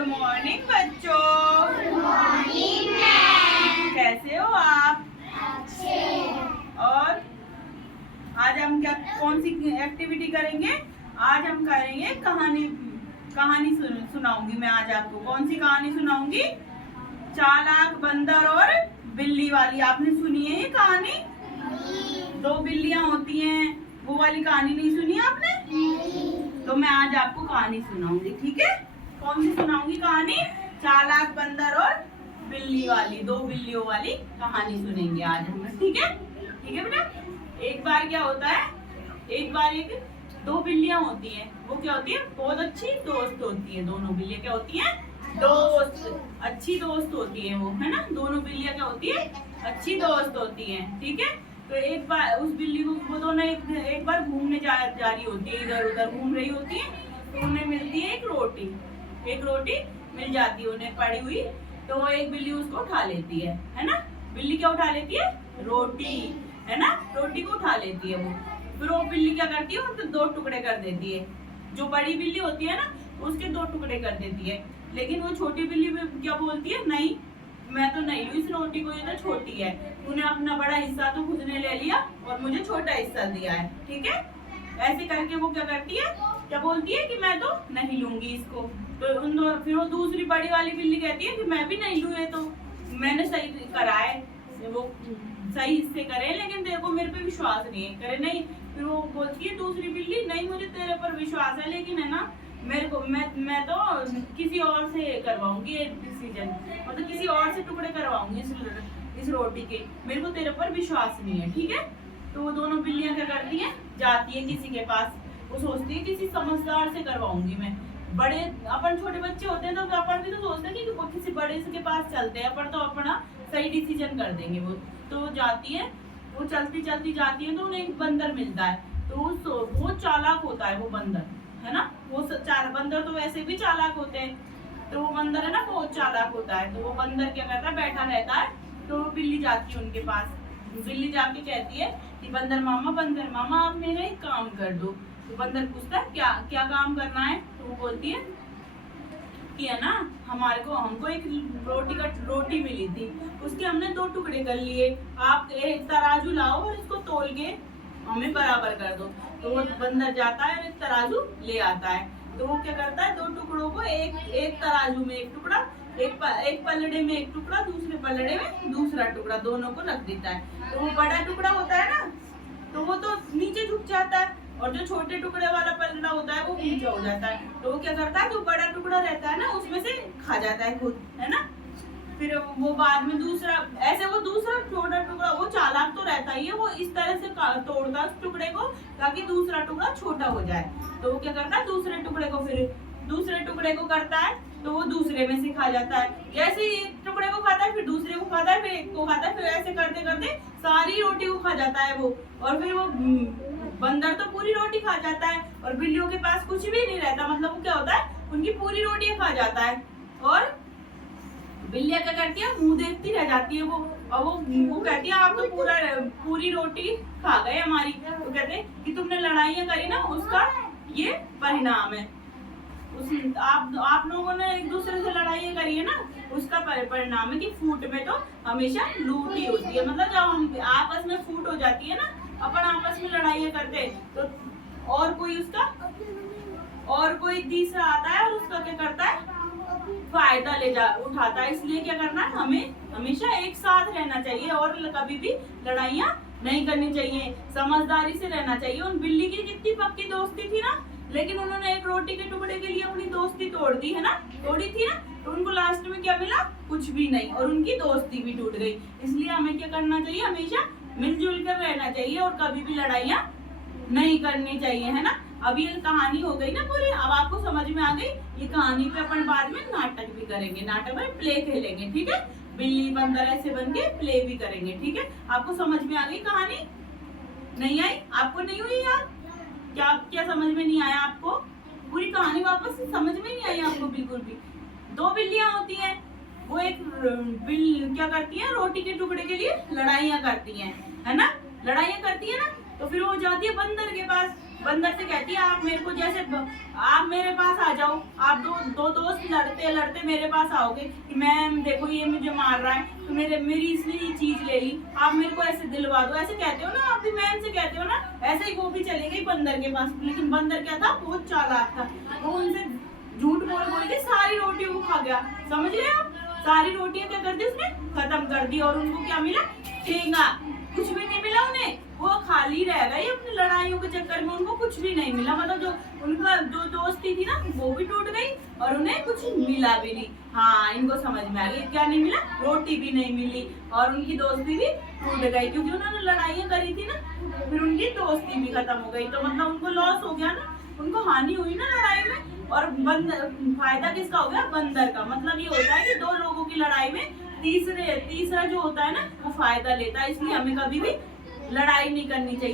Good morning बच्चों। Good morning ma'am. कैसे हो आप? अच्छे। और आज हम क्या कौन सी एक्टिविटी करेंगे? आज हम करेंगे कहानी सुनाऊंगी मैं आज आपको। कौन सी कहानी सुनाऊंगी? चालाक बंदर और बिल्ली वाली। आपने सुनी है ये कहानी? दो बिल्लियां होती हैं, वो वाली कहानी नहीं सुनी आपने? तो मैं आज आपको कहानी सुनाऊंगी, ठीक है? कौन सी सुनाऊंगी कहानी? चालाक बंदर और बिल्ली वाली, दो बिल्लियों वाली कहानी सुनेंगे आज हम, ठीक है? ठीक है बेटा। एक बार क्या होता है, एक बार एक दो बिल्लियां होती हैं। वो क्या होती है? बहुत अच्छी दोस्त होती है। दोनों बिल्लियां क्या होती हैं? दोस्त, अच्छी दोस्त होती है वो, है ना? दोनों बिल्लियां क्या होती है? अच्छी दोस्त होती हैं, ठीक है? तो एक बार उस बिल्ली को वो दोनों एक बार घूमने जा रही होती है, इधर उधर घूम रही होती है। तो उन्हें मिलती है एक रोटी मिल जाती है उन्हें पड़ी हुई। तो वो एक बिल्ली उसको उठा लेती है ना? बिल्ली क्या उठा लेती है? रोटी, है ना? रोटी को उठा लेती है वो। फिर वो बिल्ली क्या करती है? उसके दो टुकड़े कर देती है। जो बड़ी बिल्ली होती है ना, उसके दो टुकड़े कर देती है। लेकिन वो छोटी बिल्ली क्या बोलती है? नहीं, मैं तो नहीं लूं इस रोटी को, ये तो छोटी है। तूने अपना बड़ा हिस्सा तो खुद ने ले लिया और मुझे छोटा हिस्सा दिया है, ठीक है? ऐसे करके वो क्या करती है, क्या बोलती है कि मैं तो नहीं लूंगी इसको। तो फिर वो दूसरी बड़ी वाली बिल्ली कहती है कि मैं भी नहीं लूं, ये तो मैंने सही करा है, वो सही हिस्से करे, लेकिन तेरे को मेरे पे विश्वास नहीं है। करे नहीं। फिर वो बोलती है दूसरी बिल्ली, नहीं मुझे तेरे पर विश्वास है, लेकिन है ना मेरे को मैं तो किसी और से करवाऊंगी ये डिसीजन, मतलब किसी और से टुकड़े करवाऊंगी इस रोटी के। मेरे को तेरे पर विश्वास नहीं है, ठीक है? तो वो दोनों बिल्लियां क्या करती हैं? जाती है किसी के पास। वो सोचती है किसी समझदार से करवाऊंगी मैं। बड़े अपन छोटे बच्चे होते हैं तो अपन भी तो सोचते हैं कि किसी बड़े से के पास चलते हैं, अपन तो अपना सही डिसीजन कर देंगे। वो तो जाती है, वो चलती चलती जाती है तो उन्हें एक बंदर मिलता है। तो वो चालाक होता है वो बंदर, है ना? वो बंदर तो वैसे भी चालाक होते हैं। तो वो बंदर है ना, बहुत चालाक होता है। तो वो बंदर क्या करता है? बैठा रहता है। तो बिल्ली जाती है उनके पास। बिल्ली जाके कहती है कि बंदर मामा आप मेरा एक काम कर दो। तो बंदर पूछता है क्या क्या काम करना है? तो वो बोलती है कि है ना, हमको एक रोटी मिली थी, उसके हमने दो टुकड़े कर लिए। आप एक तराजू लाओ और इसको तोल के हमें बराबर कर दो। तो वो बंदर जाता है और एक तराजू ले आता है। तो वो क्या करता है? दो टुकड़ों को एक तराजू में एक टुकड़ा, एक पलड़े में एक टुकड़ा, दूसरे पलड़े में दूसरा टुकड़ा, दोनों को रख देता है। तो वो बड़ा टुकड़ा होता है ना, तो वो तो नीचे झुक जाता है, और जो छोटे टुकड़े वाला पलड़ा होता है वो नीचे हो जाता है। तो वो क्या करता है? जो बड़ा टुकड़ा रहता है ना, उसमें से खा जाता है खुद, है ना? फिर वो बाद में दूसरा छोटा टुकड़ा, वो चालाक तो रहता ही है, वो इस तरह से तोड़ता है उस टुकड़े को ताकि दूसरा टुकड़ा छोटा हो जाए। तो वो क्या करता है? दूसरे टुकड़े को करता है, तो वो दूसरे में से खा जाता है। जैसे ही एक टुकड़े को खाता है, फिर दूसरे को खाता है, फिर एक को खाता है, फिर ऐसे करते करते सारी रोटी को खा जाता है वो। और फिर वो बंदर तो पूरी रोटी खा जाता है और बिल्लियों के पास कुछ भी नहीं रहता, मतलब वो क्या होता है? उनकी पूरी रोटियां खा जाता है। और बिल्लियां क्या करती है? मुंह देखती रह जाती है वो। और वो कहती है आप तो पूरी रोटी खा गए हमारी। तो कहते हैं कि तुमने लड़ाइयां करी ना, उसका ये परिणाम है। आप लोगों ने एक दूसरे से लड़ाइयां करी है ना, उसका परिणाम है कि फूट में तो हमेशा लूट ही होती है। मतलब जब हम आपस में फूट हो जाती है ना, अपन आपस में लड़ाइयां करते हैं, तो और कोई तीसरा आता है और उसका क्या करता है? फायदा उठाता है। इसलिए क्या करना है? हमें हमेशा एक साथ रहना चाहिए और कभी भी लड़ाइयाँ नहीं करनी चाहिए, समझदारी से रहना चाहिए। उन बिल्ली की कितनी पक्की दोस्ती थी ना, लेकिन उन्होंने एक रोटी के टुकड़े के लिए अपनी दोस्ती तोड़ दी, है ना? तोड़ी थी ना, तो उनको लास्ट में क्या मिला? कुछ भी नहीं, और उनकी दोस्ती भी टूट गई। इसलिए हमें क्या करना चाहिए? हमेशा मिलजुल कर रहना चाहिए और कभी भी लड़ाइयाँ नहीं करनी चाहिए, है ना? अब ये कहानी हो गई ना पूरी, अब आपको समझ में आ गई। ये कहानी पे अपन बाद में नाटक भी करेंगे, नाटक में प्ले खेलेंगे, ठीक है? बिल्ली बंदर ऐसे बन के प्ले भी करेंगे, ठीक है? आपको समझ में आ गई कहानी? नहीं आई? आपको नहीं हुई यार? क्या समझ में नहीं आया आपको? पूरी कहानी वापस से समझ में नहीं आई आपको बिल्कुल भी? दो बिल्लियां होती हैं, वो क्या करती है? रोटी के टुकड़े के लिए लड़ाइयां करती हैं, है ना? लड़ाइयां करती है ना, तो फिर वो जाती है बंदर के पास। बंदर से कहती है आप मेरे को जैसे आप मेरे पास आ जाओ, आप दो दोस्त लड़ते लड़ते मेरे पास आओगे कि मैम देखो ये मुझे मार रहा है, तो मेरी इसलिए ये चीज ले ली, आप मेरे को ऐसे दिलवा दो, ऐसे कहते हो ना, आप भी मैम से कहते हो ना, ऐसे ही वो भी चले गई बंदर के पास। लेकिन बंदर क्या था, बहुत चालाक था, वो उनसे झूठ बोल बोल के सारी रोटियों को खा गया। समझ रहे आप, सारी रोटियां क्या कर दी उसने, खत्म कर दी। और उनको क्या मिला, ठेंगा, कुछ भी नहीं मिला उन्हें, वो खाली रह गई अपनी लड़ाइयों के चक्कर में, उनको कुछ भी नहीं मिला। मतलब जो उनका जो दोस्ती थी ना वो भी टूट गई और उन्हें कुछ मिला भी नहीं। हाँ, इनको समझ में आ गई, क्या नहीं मिला, रोटी भी नहीं मिली और उनकी दोस्ती भी टूट गई, क्योंकि उन्होंने लड़ाइयाँ करी थी ना, फिर उनकी दोस्ती भी खत्म हो गई। तो मतलब उनको लॉस हो गया ना, उनको हानि हुई ना लड़ाई में। और फायदा किसका हो गया, बंदर का। मतलब ये होता है कि दो लोगों की लड़ाई में तीसरा जो होता है ना वो फायदा लेता है। इसलिए हमें कभी भी लड़ाई नहीं करनी चाहिए।